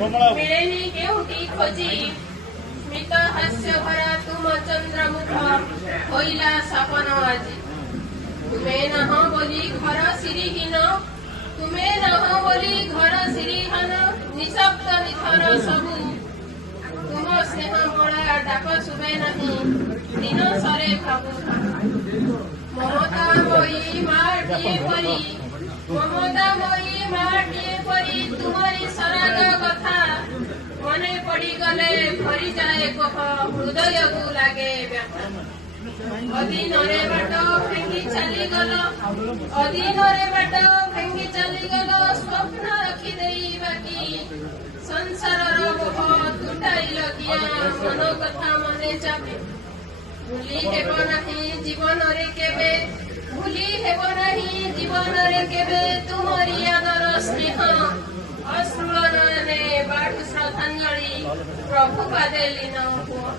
मिलेनी केउटी खोजी स्मित हास्य भरा तुम चंद्रमुख होइला सपन আজি तुम्हें नह बोली घर सिरिहीन तुम्हें नह बोली घर सिरिहीन निशब्द निथर सबु तुम स्नेह मोड़ा डाक शुभे नहीं दिन सरे भाबु ममतामयी माटिए परी ममतामयी माटिए परी तुम्हारी सराग कथा मने पड़ी गले भरी जाए कह हृदय को लागे व्यथा अधीन रे बाट फेंगी चली गल अधीन रे बाट फेंगी चली गल स्वप्न रखी देई बाकी संसार मोह तुटाइल किया मन कथा मने चापे भूली हेब नहीं जीवन रे केबे भूली हेब नहीं जीवन रे केबे तुमरी आदर स्नेह अश्रुल नयने बाढ़ श्रद्धांजलि प्रभु पादे लीन हुआ।